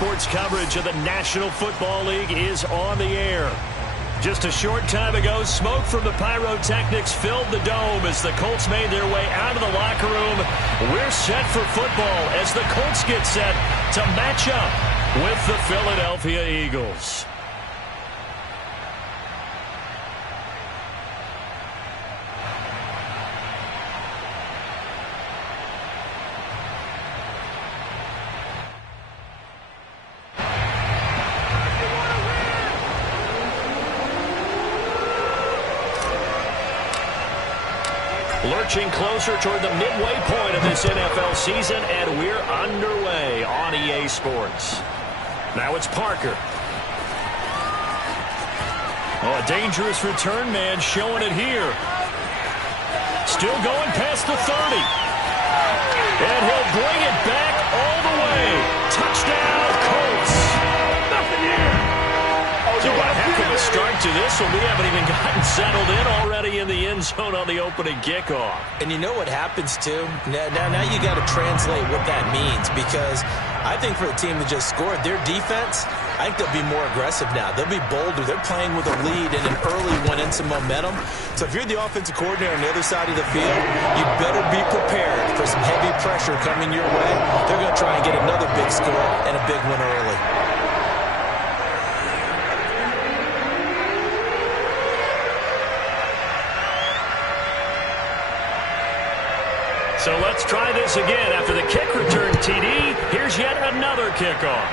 Sports coverage of the National Football League is on the air. Just a short time ago, smoke from the pyrotechnics filled the dome as the Colts made their way out of the locker room. We're set for football as the Colts get set to match up with the Philadelphia Eagles. Lurching closer toward the midway point of this NFL season, and we're underway on EA Sports. Now it's Parker. Oh, a dangerous return man showing it here. Still going past the 30. And he'll bring it back all the way. Touchdown, Colts. Nothing here. So a heck of a start to this one. We haven't even gotten settled in already in the end zone on the opening kickoff. And you know what happens, too? Now you got to translate what that means, because I think for the team that just scored, their defense, I think they'll be more aggressive now. They'll be bolder. They're playing with a lead and an early one and some momentum. So if you're the offensive coordinator on the other side of the field, you better be prepared for some heavy pressure coming your way. They're going to try and get another big score and a big one early. So let's try this again. After the kick return TD, here's yet another kickoff.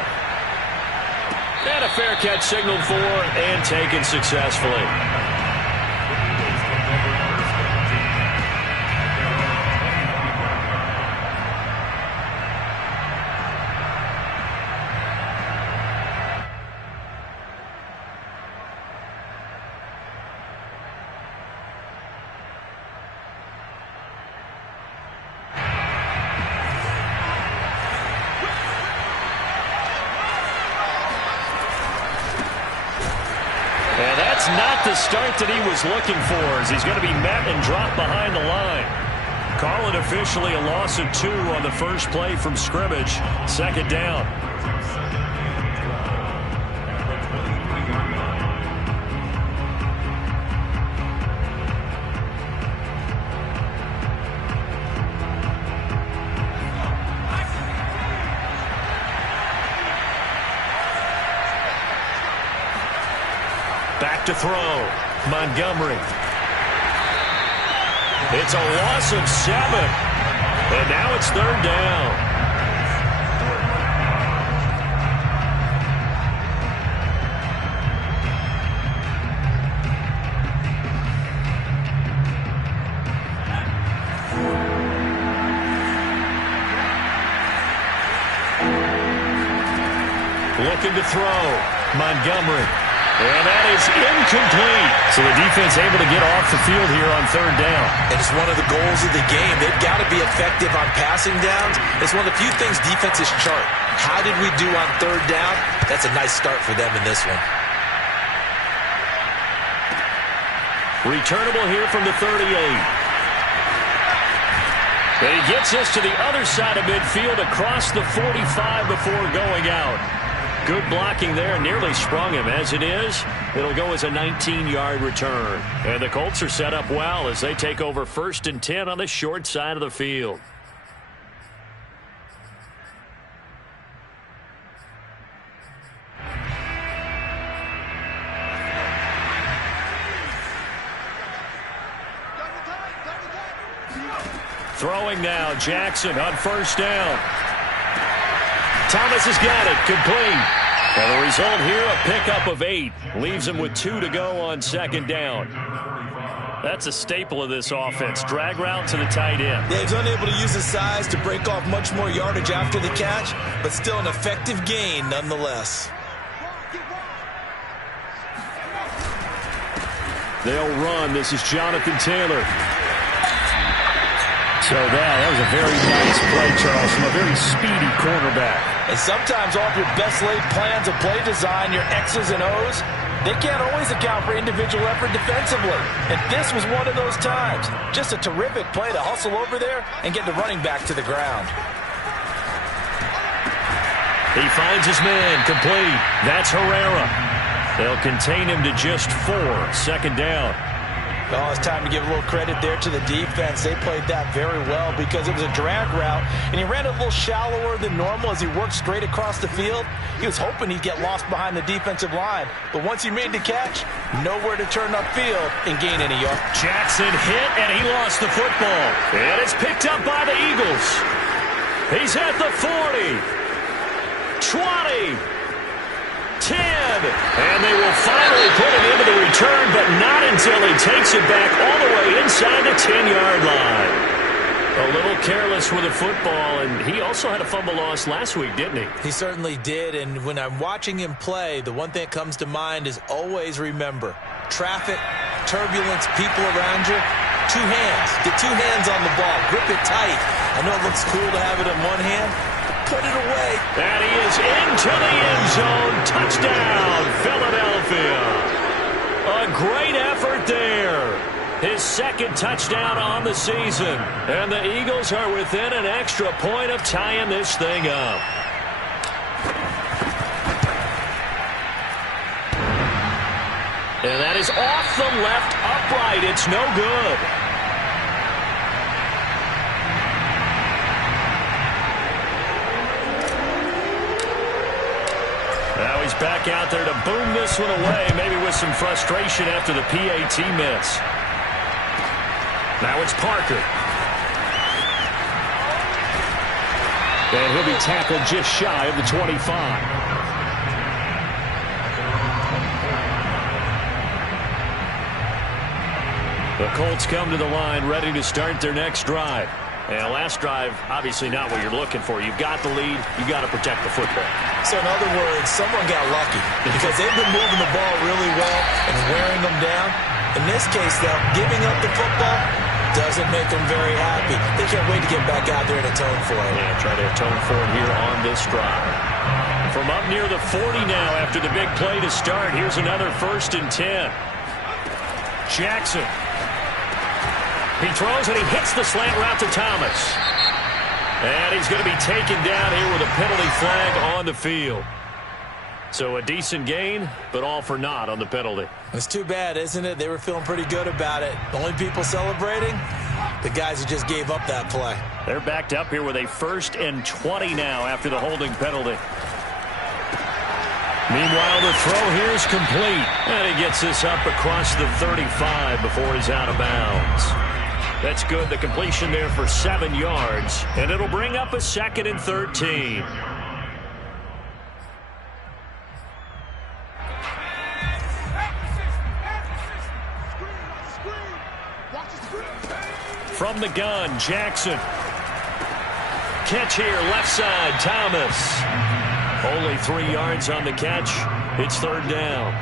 And a fair catch signaled for and taken successfully. Not the start that he was looking for, as he's going to be met and dropped behind the line. Call it officially a loss of 2 on the first play from scrimmage. Second down. Back to throw. Montgomery. It's a loss of 7. And now it's third down. Looking to throw. Montgomery. And that is incomplete. So the defense able to get off the field here on third down. And it's one of the goals of the game. They've got to be effective on passing downs. It's one of the few things defenses chart. How did we do on third down? That's a nice start for them in this one. Returnable here from the 38. And he gets us to the other side of midfield across the 45 before going out. Good blocking there, nearly sprung him. As it is, it'll go as a 19-yard return. And the Colts are set up well as they take over 1st and 10 on the short side of the field. Throwing now, Jackson on first down. Thomas has got it, complete. And the result here, a pickup of 8. Leaves him with 2 to go on second down. That's a staple of this offense. Drag route to the tight end. Yeah, he's unable to use his size to break off much more yardage after the catch, but still an effective gain nonetheless. They'll run. This is Jonathan Taylor. So that was a very nice play, Charles, from a very speedy cornerback. And sometimes all of your best laid plans of play design, your X's and O's, they can't always account for individual effort defensively. And this was one of those times. Just a terrific play to hustle over there and get the running back to the ground. He finds his man, complete. That's Herrera. They'll contain him to just 4. Second down. Oh, it's time to give a little credit there to the defense. They played that very well because it was a drag route, and he ran a little shallower than normal as he worked straight across the field. He was hoping he'd get lost behind the defensive line, but once he made the catch, nowhere to turn upfield and gain any yards. Jackson hit, and he lost the football. And it's picked up by the Eagles. He's at the 40, 20, 10, and they will finally put it into the return, but not until he takes it back all the way inside the 10-yard line. A little careless with the football, and he also had a fumble loss last week, didn't he? He certainly did, and when I'm watching him play, the one thing that comes to mind is always remember, traffic, turbulence, people around you, 2 hands. Get 2 hands on the ball. Grip it tight. I know it looks cool to have it in one hand. Put it away. And he is into the end zone. Touchdown, Philadelphia. A great effort there. His second touchdown on the season. And the Eagles are within an extra point of tying this thing up. And that is off the left upright. It's no good. Now he's back out there to boom this one away, maybe with some frustration after the PAT miss. Now it's Parker. And he'll be tackled just shy of the 25. The Colts come to the line ready to start their next drive. And last drive, obviously not what you're looking for. You've got the lead. You've got to protect the football. So in other words, someone got lucky because they've been moving the ball really well and wearing them down. In this case, though, giving up the football doesn't make them very happy. They can't wait to get back out there and atone for it. Yeah, try to atone for it here on this drive. From up near the 40 now after the big play to start, here's another 1st and 10. Jackson. He throws and he hits the slant route to Thomas. And he's going to be taken down here with a penalty flag on the field. So a decent gain, but all for naught on the penalty. It's too bad, isn't it? They were feeling pretty good about it. The only people celebrating, the guys who just gave up that play. They're backed up here with a 1st and 20 now after the holding penalty. Meanwhile, the throw here is complete. And he gets this up across the 35 before he's out of bounds. That's good. The completion there for 7 yards. And it'll bring up a 2nd and 13. From the gun, Jackson. Catch here, left side, Thomas. Only 3 yards on the catch. It's 3rd down.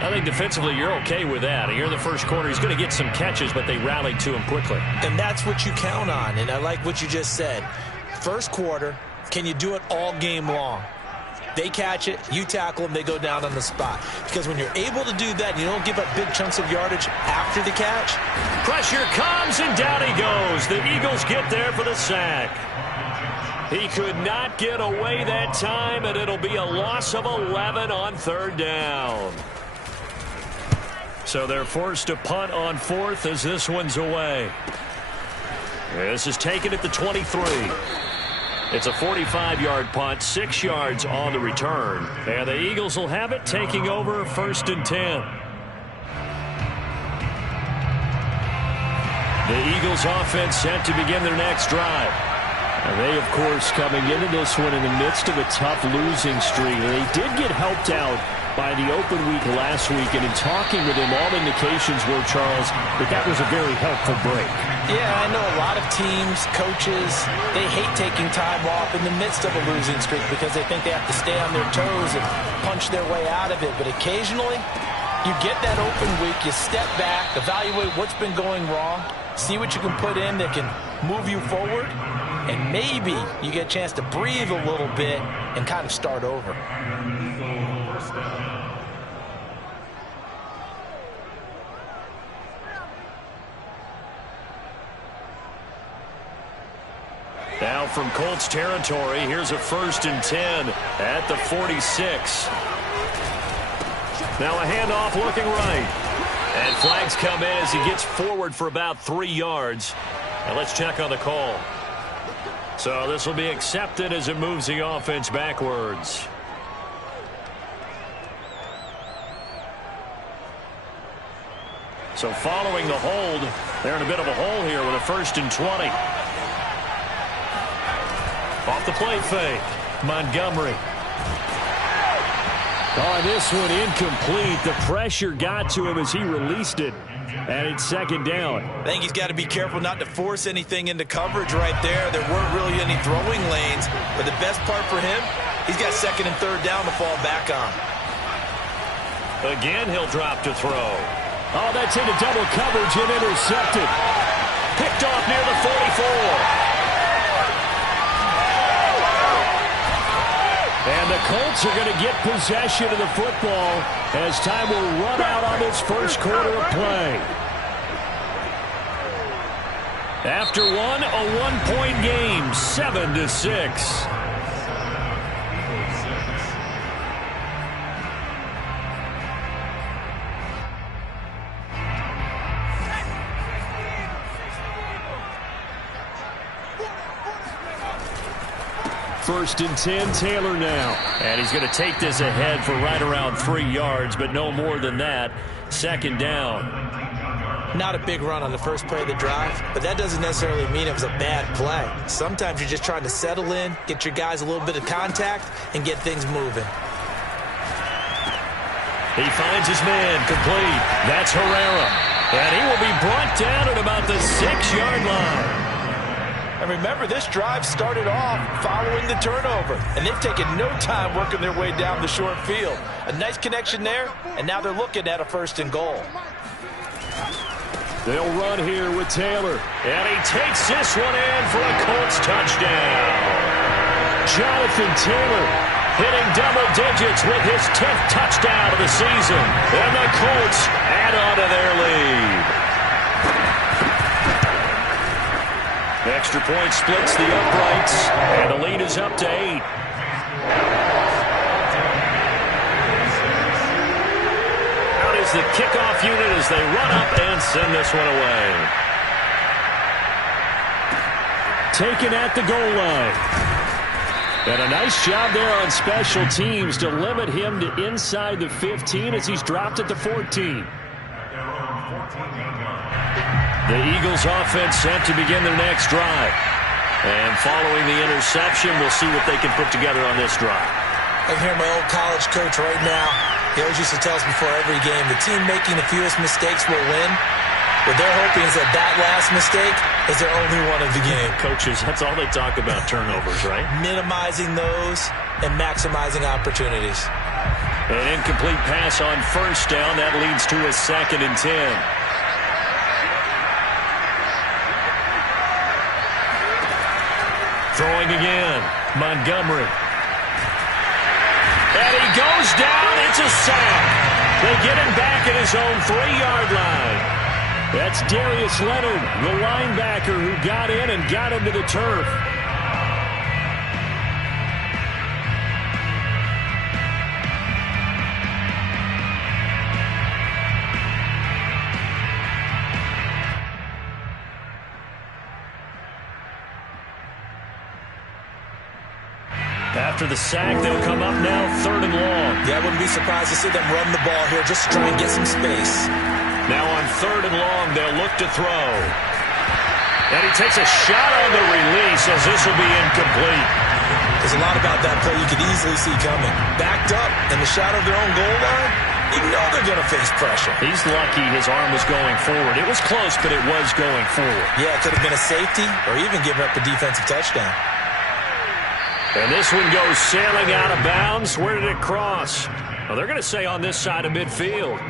I think defensively you're okay with that. Here in the first quarter, he's going to get some catches, but they rallied to him quickly. And that's what you count on, and I like what you just said. First quarter, can you do it all game long? They catch it, you tackle them, they go down on the spot. Because when you're able to do that, you don't give up big chunks of yardage after the catch. Pressure comes, and down he goes. The Eagles get there for the sack. He could not get away that time, and it'll be a loss of 11 on 3rd down. So they're forced to punt on 4th as this one's away. This is taken at the 23. It's a 45-yard punt, 6 yards on the return. And the Eagles will have it, taking over 1st and 10. The Eagles offense set to begin their next drive. And they, of course, coming into this one in the midst of a tough losing streak. They did get helped out by the open week last week, and in talking with him, all indications were, Charles, that was a very helpful break. Yeah, I know a lot of teams, coaches, they hate taking time off in the midst of a losing streak because they think they have to stay on their toes and punch their way out of it. But occasionally, you get that open week, you step back, evaluate what's been going wrong, see what you can put in that can move you forward, and maybe you get a chance to breathe a little bit and kind of start over. Now from Colts territory, here's a 1st and 10 at the 46. Now a handoff looking right. And flags come in as he gets forward for about 3 yards. And let's check on the call. So this will be accepted as it moves the offense backwards. So following the hold, they're in a bit of a hole here with a 1st and 20. Off the play fake, Montgomery. Oh, this one incomplete. The pressure got to him as he released it. And it's 2nd down. I think he's got to be careful not to force anything into coverage right there. There weren't really any throwing lanes. But the best part for him, he's got 2nd and 3rd down to fall back on. Again, he'll drop to throw. Oh, that's into double coverage and intercepted. Picked off near the 44. And the Colts are going to get possession of the football as time will run out on this first quarter of play. After one, a one-point game, 7-6. First and 10, Taylor now. And he's going to take this ahead for right around 3 yards, but no more than that. 2nd down. Not a big run on the first play of the drive, but that doesn't necessarily mean it was a bad play. Sometimes you're just trying to settle in, get your guys a little bit of contact, and get things moving. He finds his man, complete. That's Herrera. And he will be brought down at about the 6-yard line. And remember, this drive started off following the turnover, and they've taken no time working their way down the short field. A nice connection there, and now they're looking at a 1st and goal. They'll run here with Taylor, and he takes this one in for a Colts touchdown. Jonathan Taylor hitting double digits with his 10th touchdown of the season, and the Colts add on to their lead. Extra point splits the uprights, and the lead is up to 8. Out is the kickoff unit as they run up and send this one away. Taken at the goal line. And a nice job there on special teams to limit him to inside the 15 as he's dropped at the 14. The Eagles offense set to begin their next drive. And following the interception, we'll see what they can put together on this drive. I can hear my old college coach right now. He always used to tell us before every game, the team making the fewest mistakes will win. What they're hoping is that that last mistake is their only one of the game. Coaches, that's all they talk about, turnovers, right? Minimizing those and maximizing opportunities. An incomplete pass on 1st down. That leads to a 2nd and 10. Throwing again, Montgomery. And he goes down. It's a sack. They get him back at his own 3-yard line. That's Darius Leonard, the linebacker who got in and got into the turf. After the sack, they'll come up now 3rd and long. Yeah, I wouldn't be surprised to see them run the ball here just to try and get some space. Now on 3rd and long, they'll look to throw. And he takes a shot on the release as this will be incomplete. There's a lot about that play you could easily see coming. Backed up in the shadow of their own goal line, you know they're going to face pressure. He's lucky his arm was going forward. It was close, but it was going forward. Yeah, it could have been a safety or even given up a defensive touchdown. And this one goes sailing out of bounds. Where did it cross? Well, they're going to say on this side of midfield.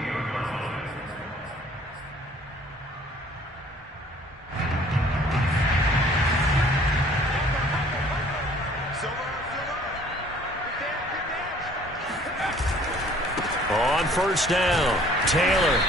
On 1st down, Taylor.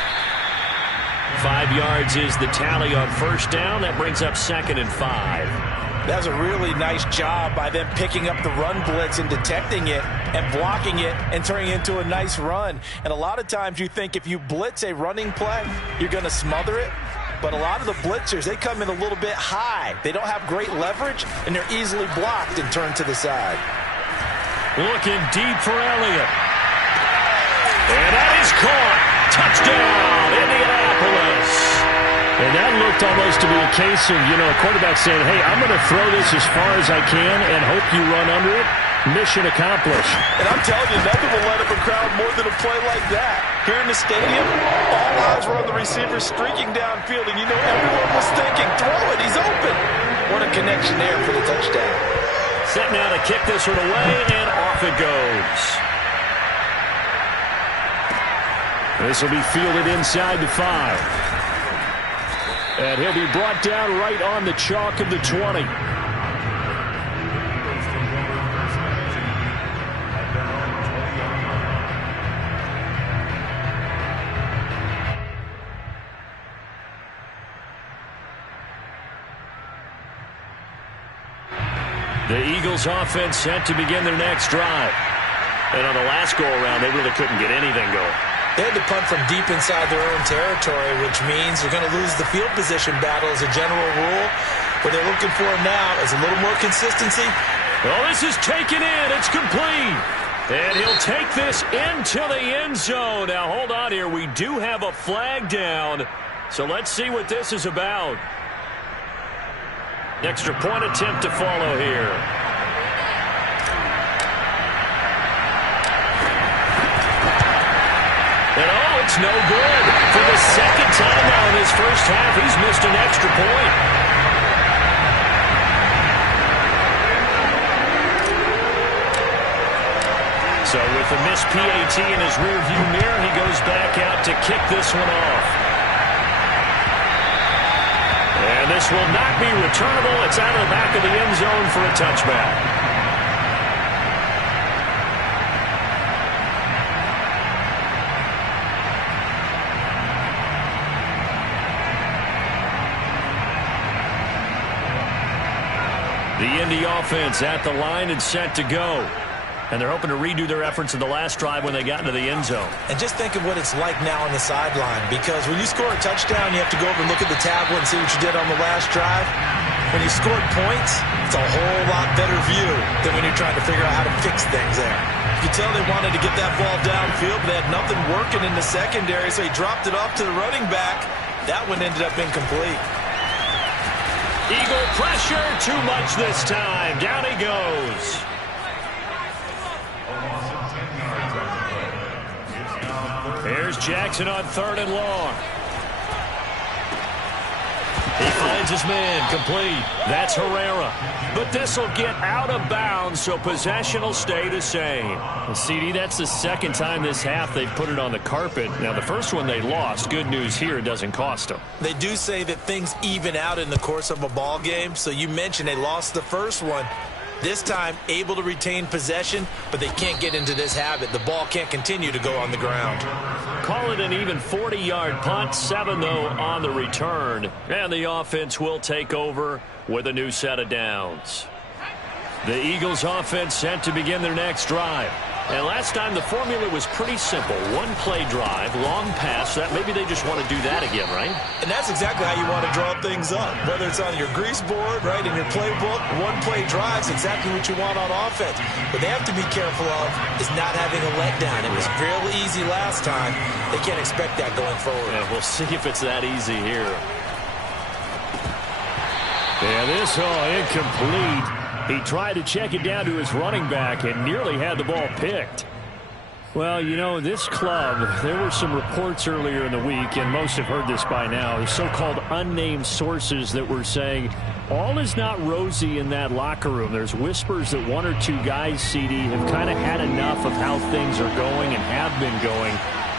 5 yards is the tally on 1st down. That brings up 2nd and 5. That's a really nice job by them picking up the run blitz and detecting it and blocking it and turning it into a nice run. And a lot of times you think if you blitz a running play, you're going to smother it. But a lot of the blitzers, they come in a little bit high. They don't have great leverage, and they're easily blocked and turned to the side. Looking deep for Elliott. And that is caught. Touchdown, Indianapolis. And that looked almost to be a case of, a quarterback saying, hey, I'm going to throw this as far as I can and hope you run under it. Mission accomplished. And I'm telling you, nothing will let up a crowd more than a play like that. Here in the stadium, all eyes were on the receiver streaking downfield, and everyone was thinking, throw it, he's open. What a connection there for the touchdown. Set now to kick this one away, and off it goes. This will be fielded inside the 5. And he'll be brought down right on the chalk of the 20. The Eagles offense set to begin their next drive. And on the last go-around, they really couldn't get anything going. They had to punt from deep inside their own territory, which means they're going to lose the field position battle as a general rule. What they're looking for now is a little more consistency. Well, this is taken in. It's complete. And he'll take this into the end zone. Now, hold on here. We do have a flag down. So let's see what this is about. Extra point attempt to follow here. And it's no good. For the second time now in his first half, he's missed an extra point. So with the missed PAT in his rearview mirror, he goes back out to kick this one off. And this will not be returnable. It's out of the back of the end zone for a touchback. The Indy offense at the line and set to go. And they're hoping to redo their efforts in the last drive when they got into the end zone. And just think of what it's like now on the sideline, because when you score a touchdown, you have to go over and look at the tablet and see what you did on the last drive. When you scored points, it's a whole lot better view than when you're trying to figure out how to fix things there. You can tell they wanted to get that ball downfield, but they had nothing working in the secondary, so he dropped it off to the running back. That one ended up incomplete. Eagle pressure, too much this time. Down he goes. Here's Jackson on 3rd and long. He finds his man, complete. That's Herrera. But this will get out of bounds, so possession will stay the same. Well, CD, that's the second time this half they've put it on the carpet. Now, the first one they lost. Good news here, it doesn't cost them. They do say that things even out in the course of a ball game. So you mentioned they lost the first one. This time, able to retain possession, but they can't get into this habit. The ball can't continue to go on the ground. Call it an even 40-yard punt, 7, though, on the return. And the offense will take over with a new set of downs. The Eagles offense set to begin their next drive. And last time, the formula was pretty simple. One-play drive, long pass. That maybe they just want to do that again, right? And that's exactly how you want to draw things up. Whether it's on your grease board, right, in your playbook, one-play drive is exactly what you want on offense. What they have to be careful of is not having a letdown. It was real easy last time. They can't expect that going forward. Yeah, we'll see if it's that easy here. Yeah, this incomplete. He tried to check it down to his running back and nearly had the ball picked. Well, this club, there were some reports earlier in the week, and most have heard this by now, the so-called unnamed sources that were saying all is not rosy in that locker room. There's whispers that 1 or 2 guys, CD, have kind of had enough of how things are going and have been going.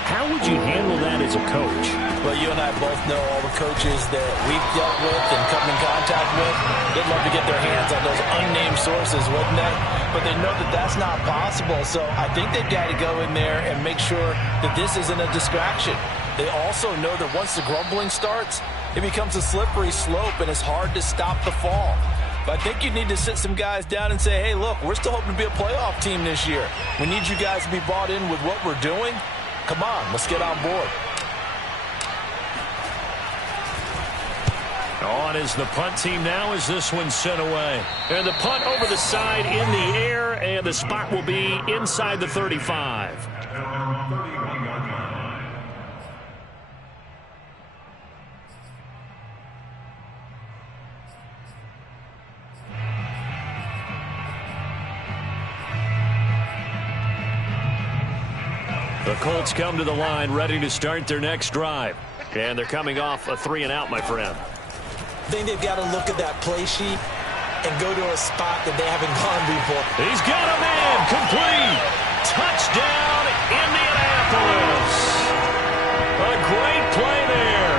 How would you handle that as a coach? Well, you and I both know all the coaches that we've dealt with and come in contact with. They'd love to get their hands on those unnamed sources, wouldn't they? But they know that that's not possible. So I think they've got to go in there and make sure that this isn't a distraction. They also know that once the grumbling starts, it becomes a slippery slope and it's hard to stop the fall. But I think you need to sit some guys down and say, hey, look, we're still hoping to be a playoff team this year. We need you guys to be bought in with what we're doing. Come on, let's get on board. On is the punt team now as this one's sent away. And the punt over the side in the air, and the spot will be inside the 35. The Colts come to the line ready to start their next drive. And they're coming off a 3-and-out, my friend. I think they've got to look at that play sheet and go to a spot that they haven't gone before. He's got him in. Complete. Touchdown, Indianapolis. A great play there.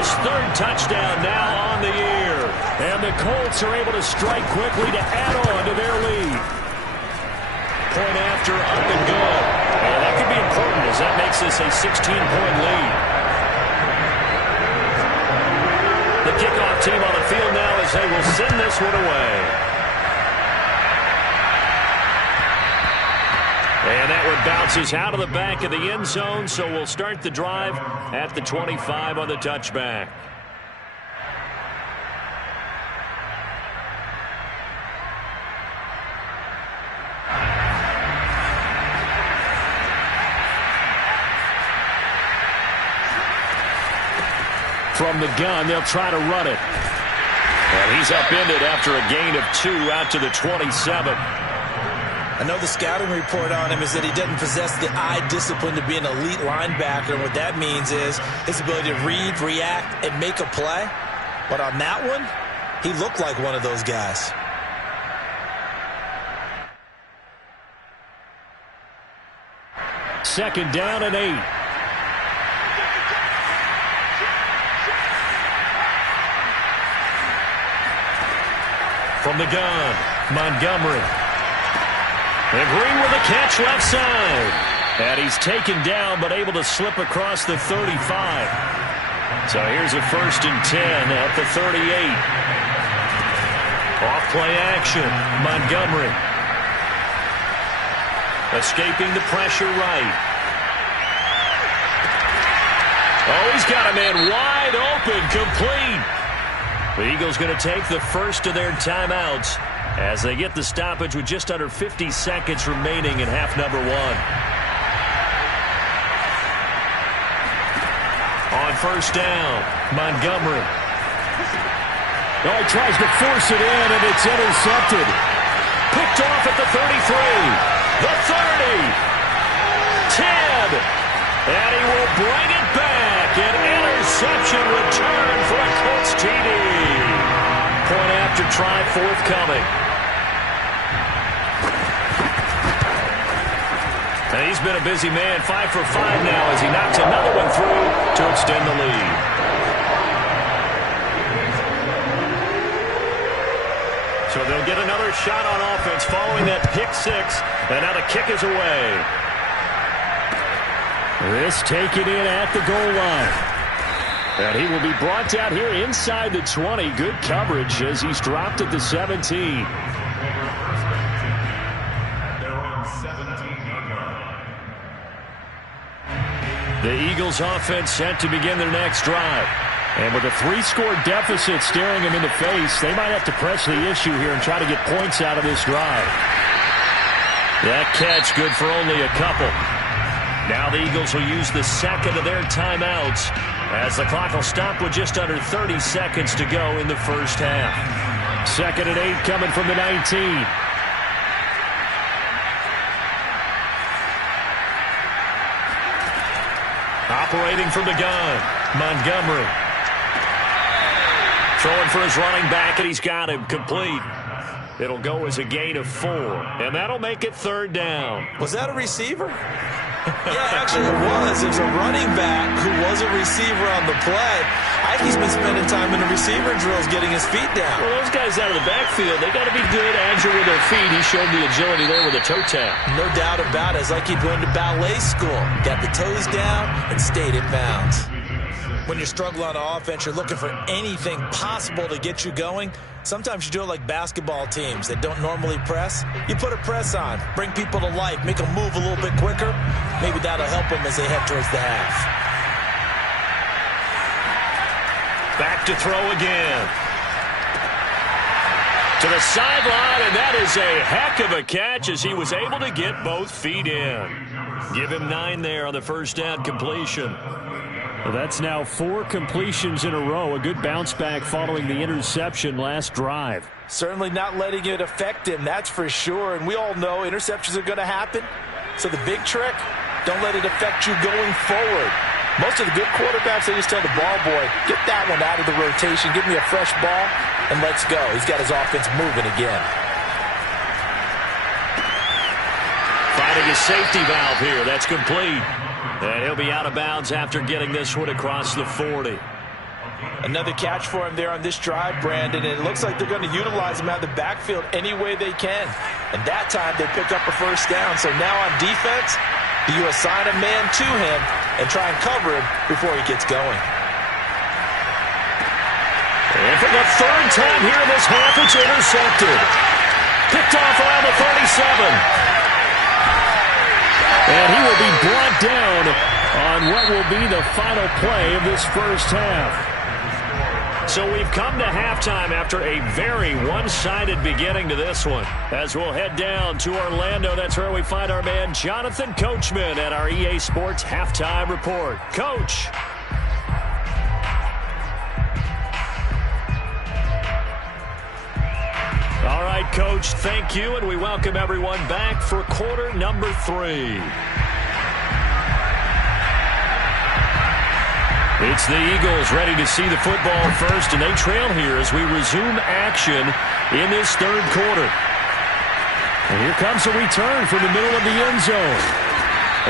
His third touchdown now on the year. And the Colts are able to strike quickly to add on to their lead. Point after, up and good. And that could be important as that makes this a 16-point lead. The kickoff team on the field now as they will send this one away. And that one bounces out of the back of the end zone, so we'll start the drive at the 25 on the touchback. From the gun, they'll try to run it. And he's upended after a gain of 2 out to the 27. I know the scouting report on him is that he doesn't possess the eye discipline to be an elite linebacker. And what that means is his ability to read, react, and make a play. But on that one, he looked like one of those guys. Second down and 8. From the gun, Montgomery. And Green with a catch left side. And he's taken down but able to slip across the 35. So here's a 1st and 10 at the 38. Off play action, Montgomery. Escaping the pressure right. Oh, he's got a man wide open, complete. The Eagles going to take the first of their timeouts as they get the stoppage with just under 50 seconds remaining in half number 1. On first down, Montgomery. Oh, he tries to force it in, and it's intercepted. Picked off at the 33, the 30, 10, and he will bring it back. An interception return for a Colts TD. Point after try forthcoming. And he's been a busy man, 5 for 5 now as he knocks another one through to extend the lead. So they'll get another shot on offense following that pick 6, and now the kick is away. This taken in at the goal line. And he will be brought down here inside the 20. Good coverage as he's dropped at the 17. The Eagles offense set to begin their next drive. And with a 3-score deficit staring him in the face, they might have to press the issue here and try to get points out of this drive. That catch good for only a couple. Now the Eagles will use the second of their timeouts as the clock will stop with just under 30 seconds to go in the first half. 2nd and 8 coming from the 19. Operating from the gun, Montgomery. Throwing for his running back, and he's got him complete. It'll go as a gain of 4, and that'll make it 3rd down. Was that a receiver? Yeah, actually it was. It was a running back who was a receiver on the play. I think he's been spending time in the receiver drills getting his feet down. Well, those guys out of the backfield, they got to be good, agile with their feet. He showed the agility there with a toe tap. No doubt about it. It's like he'd gone to ballet school. Got the toes down and stayed in bounds. when you struggle on offense, you're looking for anything possible to get you going. Sometimes you do it like basketball teams that don't normally press. You put a press on, bring people to life, make them move a little bit quicker. Maybe that'll help them as they head towards the half. Back to throw again. To the sideline, and that is a heck of a catch as he was able to get both feet in. Give him 9 there on the first down completion. Well, that's now 4 completions in a row. A good bounce back following the interception last drive. Certainly not letting it affect him, that's for sure. And we all know interceptions are going to happen. So the big trick, don't let it affect you going forward. Most of the good quarterbacks, they just tell the ball boy, get that one out of the rotation, give me a fresh ball, and let's go. He's got his offense moving again. Finding a safety valve here. That's complete. And he'll be out of bounds after getting this one across the 40. Another catch for him there on this drive, Brandon, and it looks like they're going to utilize him out of the backfield any way they can. And that time they pick up a first down. So now on defense, do you assign a man to him and try and cover him before he gets going? And for the third time here in this half, it's intercepted. Picked off around the 37. And he will be brought down on what will be the final play of this first half. So we've come to halftime after a very one-sided beginning to this one. As we'll head down to Orlando, that's where we find our man Jonathan Coachman at our EA Sports Halftime Report. Coach. All right, Coach, thank you, and we welcome everyone back for quarter number 3. It's the Eagles ready to see the football first, and they trail here as we resume action in this third quarter. And here comes a return from the middle of the end zone.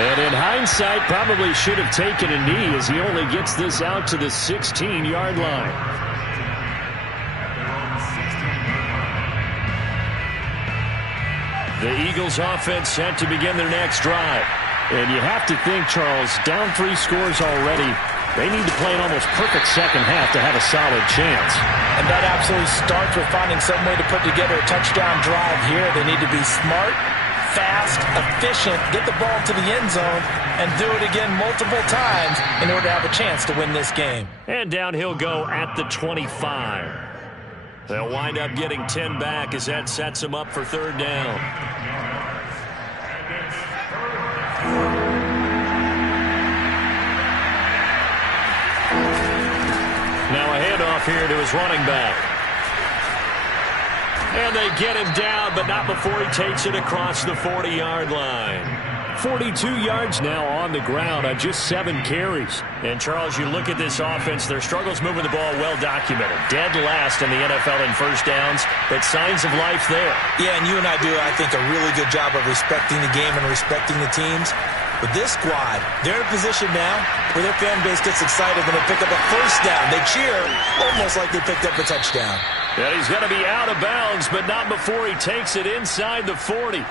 And in hindsight, probably should have taken a knee as he only gets this out to the 16-yard line. The Eagles offense set to begin their next drive. And you have to think, Charles, down 3 scores already. They need to play an almost perfect second half to have a solid chance. And that absolutely starts with finding some way to put together a touchdown drive here. They need to be smart, fast, efficient, get the ball to the end zone, and do it again multiple times in order to have a chance to win this game. And down he'll go at the 25. They'll wind up getting 10 back as that sets them up for third down. Now a handoff here to his running back. And they get him down, but not before he takes it across the 40-yard line. 42 yards now on the ground on just 7 carries. And, Charles, you look at this offense, their struggles moving the ball well documented. Dead last in the NFL in first downs, but signs of life there. Yeah, and you and I do, I think, a really good job of respecting the game and respecting the teams. But this squad, they're in a position now where their fan base gets excited when they pick up a first down. They cheer almost like they picked up a touchdown. And he's going to be out of bounds, but not before he takes it inside the 40.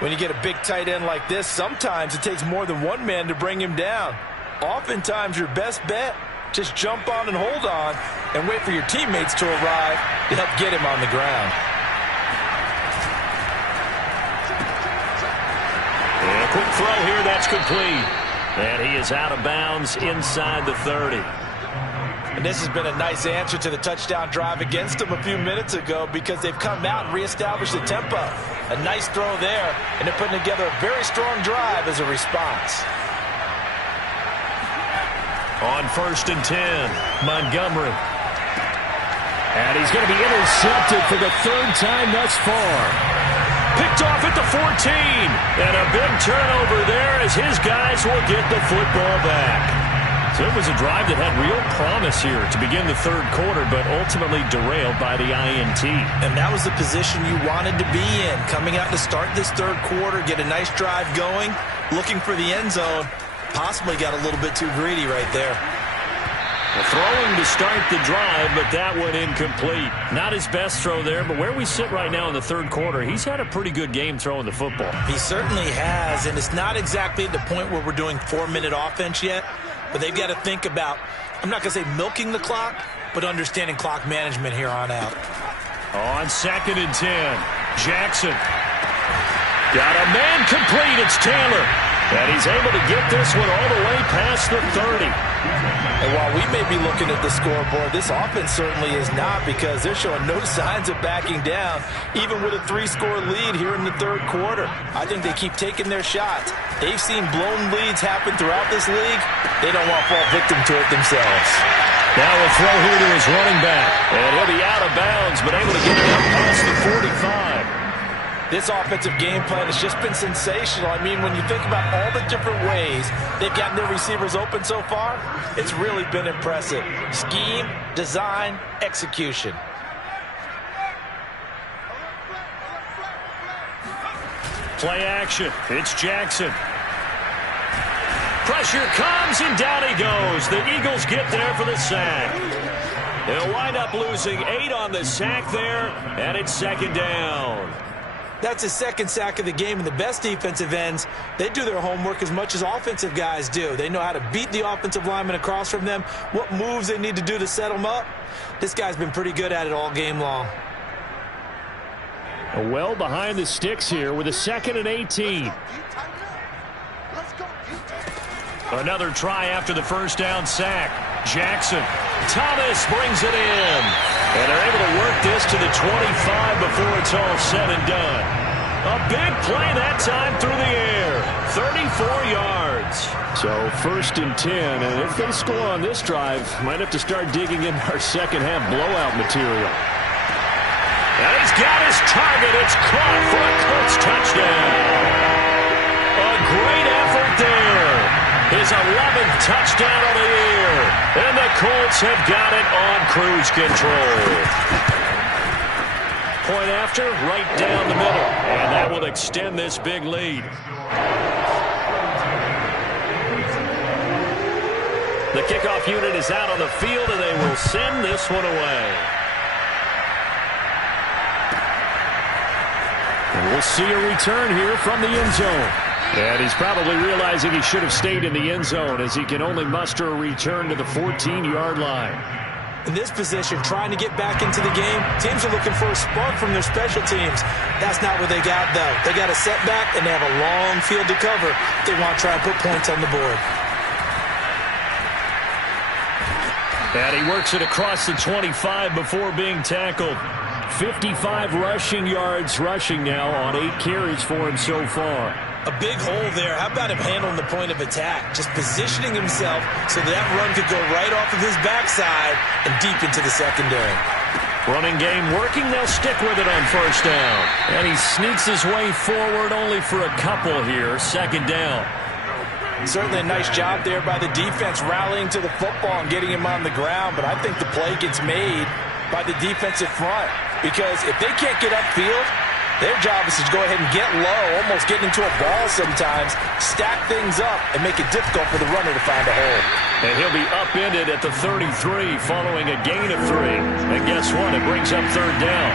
When you get a big tight end like this, sometimes it takes more than one man to bring him down. Oftentimes, your best bet, just jump on and hold on and wait for your teammates to arrive to help get him on the ground. And a quick throw here, that's complete. And he is out of bounds inside the 30. And this has been a nice answer to the touchdown drive against them a few minutes ago because they've come out and reestablished the tempo. A nice throw there, and they're putting together a very strong drive as a response. On 1st and 10, Montgomery. And he's going to be intercepted for the 3rd time thus far. Picked off at the 14. And a big turnover there as his guys will get the football back. So it was a drive that had real promise here to begin the third quarter, but ultimately derailed by the INT. And that was the position you wanted to be in, coming out to start this third quarter, get a nice drive going, looking for the end zone. Possibly got a little bit too greedy right there. Well, throwing to start the drive, but that one incomplete. Not his best throw there, but where we sit right now in the third quarter, he's had a pretty good game throwing the football. He certainly has, and it's not exactly at the point where we're doing 4-minute offense yet. but they've got to think about, I'm not going to say milking the clock, but understanding clock management here on out. On 2nd and 10, Jackson. Got a man complete. It's Taylor. And he's able to get this one all the way past the 30. And while we may be looking at the scoreboard, this offense certainly is not, because they're showing no signs of backing down, even with a 3-score lead here in the third quarter. I think they keep taking their shots. They've seen blown leads happen throughout this league. They don't want to fall victim to it themselves. Now we'll throw here to his running back. And he'll be out of bounds, but able to get it up past the 45. This offensive game plan has just been sensational. I mean, when you think about all the different ways they've gotten their receivers open so far, it's really been impressive. Scheme, design, execution. Play action. It's Jackson. Pressure comes, and down he goes. The Eagles get there for the sack. They'll wind up losing 8 on the sack there, and it's 2nd down. That's his 2nd sack of the game, and the best defensive ends, they do their homework as much as offensive guys do. They know how to beat the offensive lineman across from them, what moves they need to do to set them up. This guy's been pretty good at it all game long. Well behind the sticks here with a 2nd and 18. Another try after the first down sack. Jackson. Thomas brings it in. And they're able to work this to the 25 before it's all said and done. A big play that time through the air. 34 yards. So 1st and 10. And if they score on this drive, might have to start digging in our second half blowout material. And he's got his target. It's caught for a Colts touchdown. A great effort there. His 11th touchdown of the year. And the Colts have got it on cruise control. Point after, right down the middle. And that will extend this big lead. The kickoff unit is out on the field, and they will send this one away. And we'll see a return here from the end zone. And he's probably realizing he should have stayed in the end zone, as he can only muster a return to the 14-yard line. In this position, trying to get back into the game, teams are looking for a spark from their special teams. That's not what they got, though. They got a setback, and they have a long field to cover if they want to try and put points on the board. And he works it across the 25 before being tackled. 55 rushing yards rushing now on 8 carries for him so far. A big hole there. How about him handling the point of attack? Just positioning himself so that run could go right off of his backside and deep into the secondary. Running game working. They'll stick with it on 1st down. And he sneaks his way forward only for a couple here. 2nd down. Certainly a nice job there by the defense rallying to the football and getting him on the ground. But I think the play gets made by the defensive front. Because if they can't get upfield, their job is to go ahead and get low, almost get into a ball sometimes, stack things up, and make it difficult for the runner to find a hole. And he'll be upended at the 33 following a gain of 3. And guess what? It brings up 3rd down.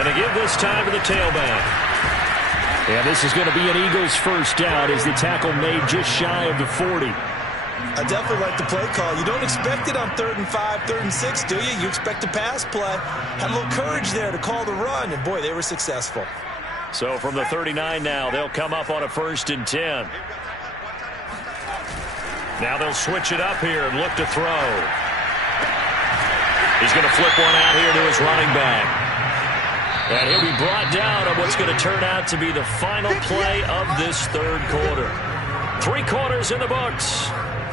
And again this time to the tailback. And this is going to be an Eagles 1st down as the tackle made just shy of the 40. I definitely like the play call. You don't expect it on 3rd and 5, 3rd and 6, do you? You expect a pass play. Had a little courage there to call the run, and boy, they were successful. So from the 39 now, they'll come up on a 1st and 10. Now they'll switch it up here and look to throw. He's going to flip one out here to his running back. And he'll be brought down on what's going to turn out to be the final play of this 3rd quarter. 3 quarters in the books.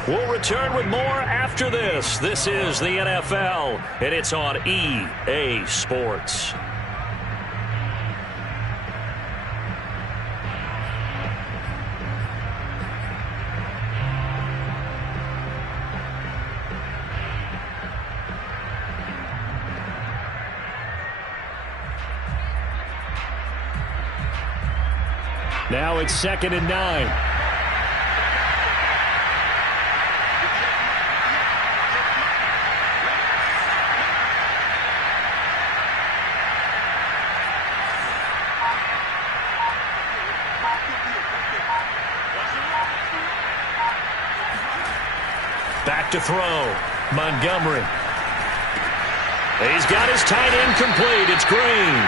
We'll return with more after this. This is the NFL, and it's on EA Sports. Now it's 2nd and 9. Back to throw. Montgomery. He's got his tight end complete. It's Green.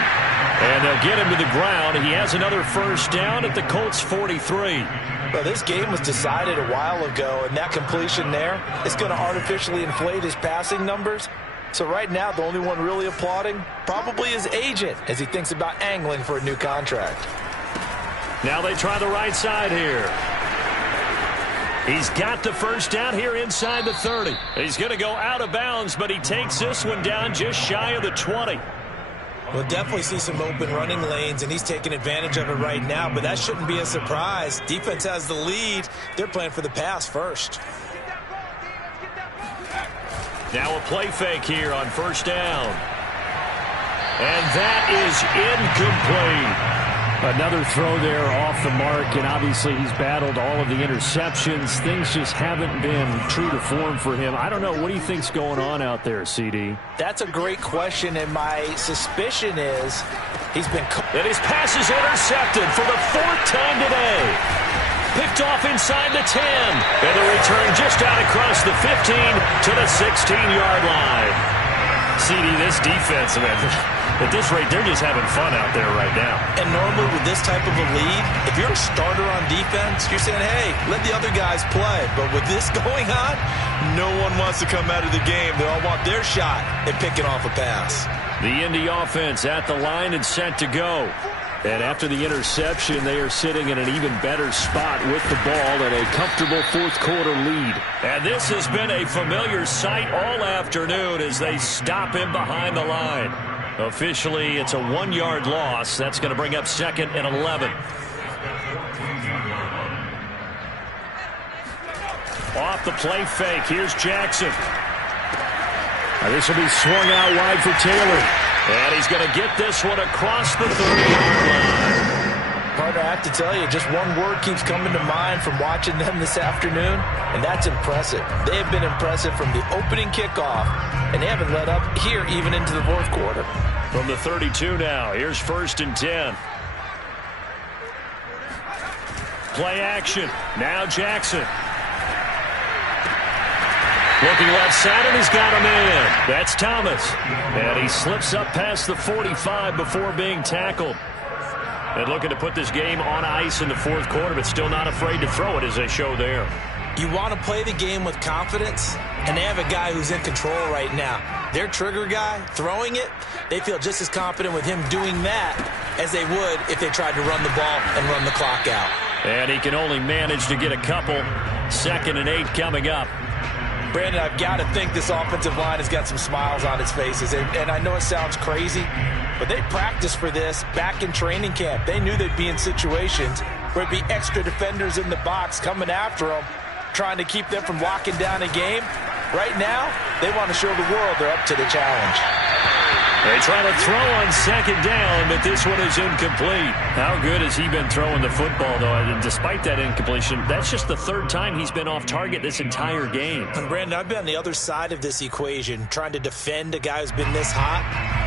And they'll get him to the ground. He has another first down at the Colts 43. Well, this game was decided a while ago, and that completion there is going to artificially inflate his passing numbers. So right now, the only one really applauding probably his agent as he thinks about angling for a new contract. Now they try the right side here. He's got the first down here inside the 30. He's going to go out of bounds, but he takes this one down just shy of the 20. We'll definitely see some open running lanes, and he's taking advantage of it right now, but that shouldn't be a surprise. Defense has the lead. They're playing for the pass first. Now a play fake here on first down. And that is incomplete. Another throw there off the mark, and obviously he's battled all of the interceptions. Things just haven't been true to form for him. I don't know. What do you think's going on out there, CD? That's a great question, and my suspicion is he's been... And his pass is intercepted for the 4th time today. Picked off inside the 10. And the return just out across the 15 to the 16-yard line. CD, this defense, man, at this rate, they're just having fun out there right now. And normally with this type of a lead, if you're a starter on defense, you're saying, hey, let the other guys play. But with this going on, no one wants to come out of the game. They all want their shot at picking off a pass. The Indy offense at the line and set to go. And after the interception, they are sitting in an even better spot with the ball and a comfortable fourth-quarter lead. And this has been a familiar sight all afternoon as they stop him behind the line. Officially, it's a 1-yard loss. That's going to bring up 2nd and 11. Off the play fake. Here's Jackson. This will be swung out wide for Taylor. And he's going to get this one across the 30-yard line. Partner, I have to tell you, just one word keeps coming to mind from watching them this afternoon, and that's impressive. They have been impressive from the opening kickoff, and they haven't let up here even into the fourth quarter. From the 32 now, here's 1st and 10. Play action. Now Jackson. Looking left side, and he's got him in. That's Thomas. And he slips up past the 45 before being tackled. And looking to put this game on ice in the fourth quarter, but still not afraid to throw it as they show there. You want to play the game with confidence, and they have a guy who's in control right now. Their trigger guy, throwing it, they feel just as confident with him doing that as they would if they tried to run the ball and run the clock out. And he can only manage to get a couple. 2nd and 8 coming up. Brandon, I've got to think this offensive line has got some smiles on its faces. And I know it sounds crazy, but they practiced for this back in training camp. They knew they'd be in situations where it'd be extra defenders in the box coming after them, trying to keep them from locking down a game. Right now, they want to show the world they're up to the challenge. They try to throw on 2nd down, but this one is incomplete. How good has he been throwing the football, though? And despite that incompletion, that's just the 3rd time he's been off target this entire game. And Brandon, I've been on the other side of this equation, trying to defend a guy who's been this hot,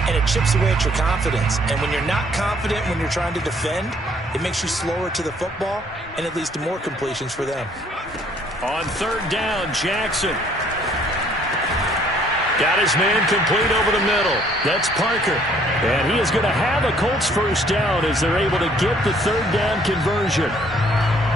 and it chips away at your confidence. And when you're not confident when you're trying to defend, it makes you slower to the football, and it leads to more completions for them. On 3rd down, Jackson. Got his man complete over the middle. That's Parker. And he is going to have a Colts first down as they're able to get the 3rd down conversion.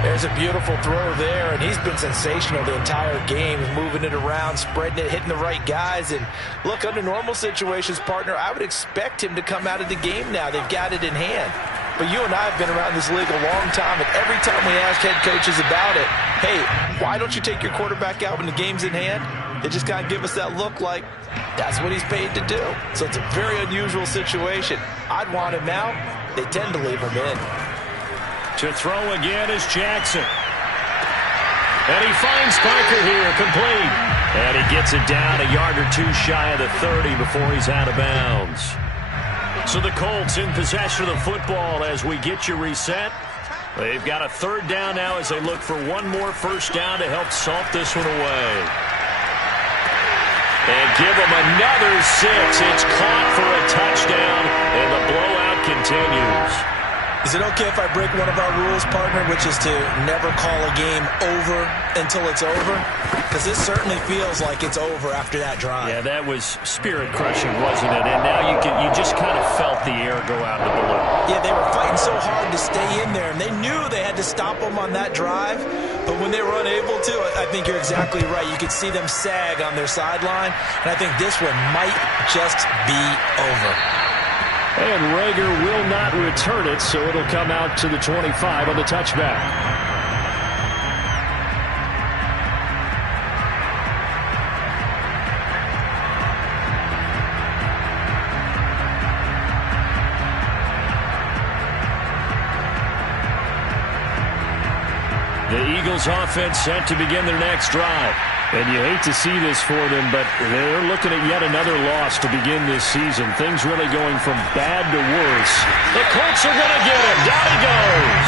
There's a beautiful throw there, and he's been sensational the entire game, moving it around, spreading it, hitting the right guys. And look, under normal situations, partner, I would expect him to come out of the game now. They've got it in hand. But you and I have been around this league a long time, and every time we ask head coaches about it, hey, why don't you take your quarterback out when the game's in hand? They just kind of give us that look like that's what he's paid to do. So it's a very unusual situation. I'd want him out. They tend to leave him in. To throw again is Jackson. And he finds Parker here, complete. And he gets it down a yard or two shy of the 30 before he's out of bounds. So the Colts in possession of the football as we get you reset. They've got a 3rd down now as they look for one more first down to help salt this one away. And give them another 6. It's caught for a touchdown, and the blowout continues. Is it okay if I break one of our rules, partner, which is to never call a game over until it's over? Because this certainly feels like it's over after that drive. Yeah, that was spirit-crushing, wasn't it? And now you just kind of felt the air go out of the balloon. Yeah, they were fighting so hard to stay in there, and they knew they had to stop them on that drive. But when they were unable to, I think you're exactly right. You could see them sag on their sideline, and I think this one might just be over. And Rager will not return it, so it'll come out to the 25 on the touchback. The Eagles offense set to begin their next drive. And you hate to see this for them, but they're looking at yet another loss to begin this season. Things really going from bad to worse. The Colts are going to get him. Down he goes.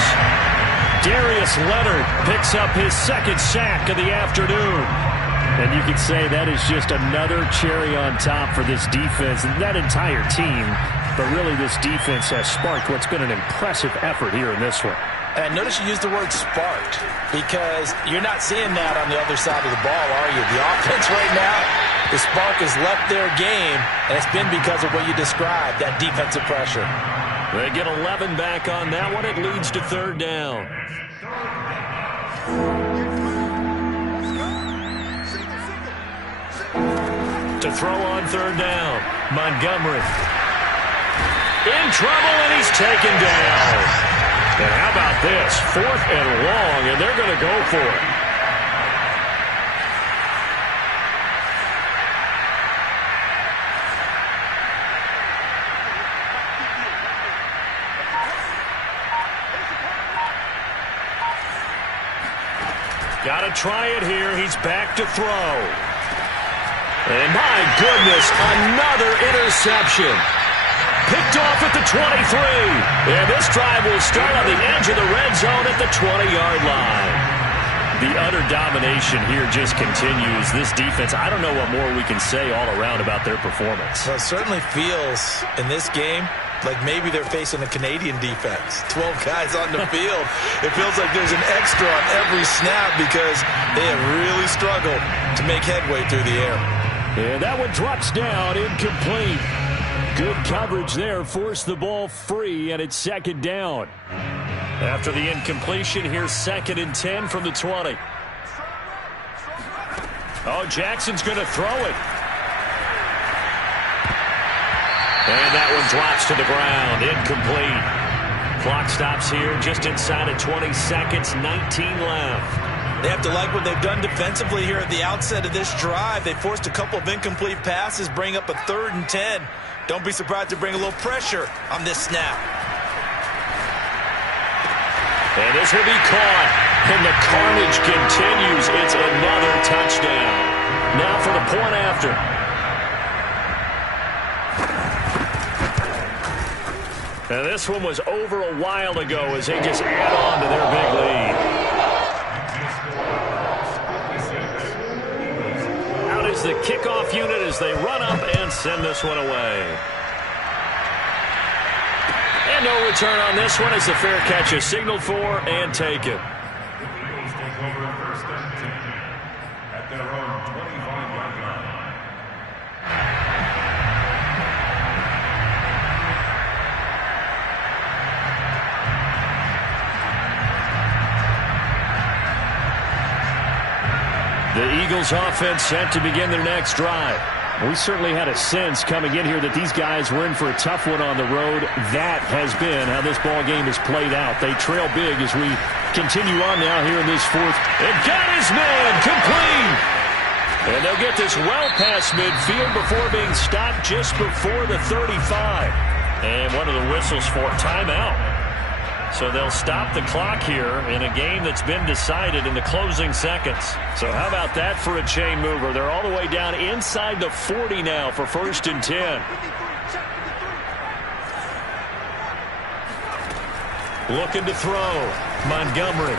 Darius Leonard picks up his second sack of the afternoon. And you could say that is just another cherry on top for this defense and that entire team. But really, this defense has sparked what's been an impressive effort here in this one. And notice you used the word sparked, because you're not seeing that on the other side of the ball, are you? The offense right now, the spark has left their game, and it's been because of what you described, that defensive pressure. They get 11 back on that one. It leads to third down. To throw on third down, Montgomery. In trouble, and he's taken down. And how about this? 4th and long, and they're going to go for it. Got to try it here. He's back to throw. And my goodness, another interception. Picked off at the 23. And this drive will start on the edge of the red zone at the 20-yard line. The utter domination here just continues. This defense, I don't know what more we can say all around about their performance. Well, it certainly feels in this game like maybe they're facing a Canadian defense. 12 guys on the field. It feels like there's an extra on every snap because they have really struggled to make headway through the air. And that one drops down, incomplete. Good coverage there, forced the ball free, and it's second down. After the incompletion, here's 2nd and 10 from the 20. Oh, Jackson's going to throw it. And that one drops to the ground, incomplete. Clock stops here just inside of 20 seconds, 19 left. They have to like what they've done defensively here at the outset of this drive. They forced a couple of incomplete passes, bring up a 3rd and 10. Don't be surprised to bring a little pressure on this snap. And this will be caught. And the carnage continues. It's another touchdown. Now for the point after. And this one was over a while ago as they just add on to their big lead. Out is the kickoff unit as they run up and send this one away. And no return on this one as the fair catch is signaled for and taken. At their own 25-yard line. The Eagles offense set to begin their next drive. We certainly had a sense coming in here that these guys were in for a tough one on the road. That has been how this ball game has played out. They trail big as we continue on now here in this 4th. And got his man complete. And they'll get this well past midfield before being stopped just before the 35. And one of the whistles for timeout. So they'll stop the clock here in a game that's been decided in the closing seconds. So how about that for a chain mover? They're all the way down inside the 40 now for 1st and 10. Looking to throw. Montgomery.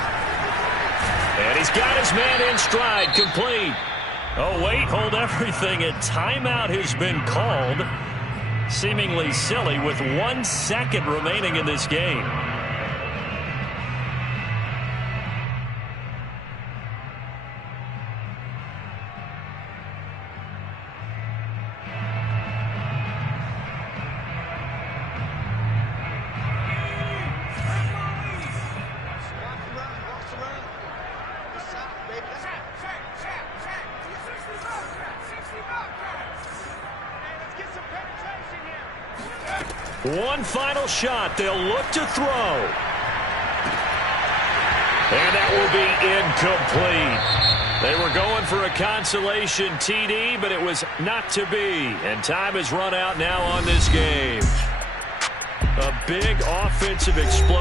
And he's got his man in stride. Complete. Oh, wait. Hold everything. A timeout has been called. Seemingly silly with 1 second remaining in this game. One final shot. They'll look to throw. And that will be incomplete. They were going for a consolation TD, but it was not to be. And time has run out now on this game. A big offensive explosion.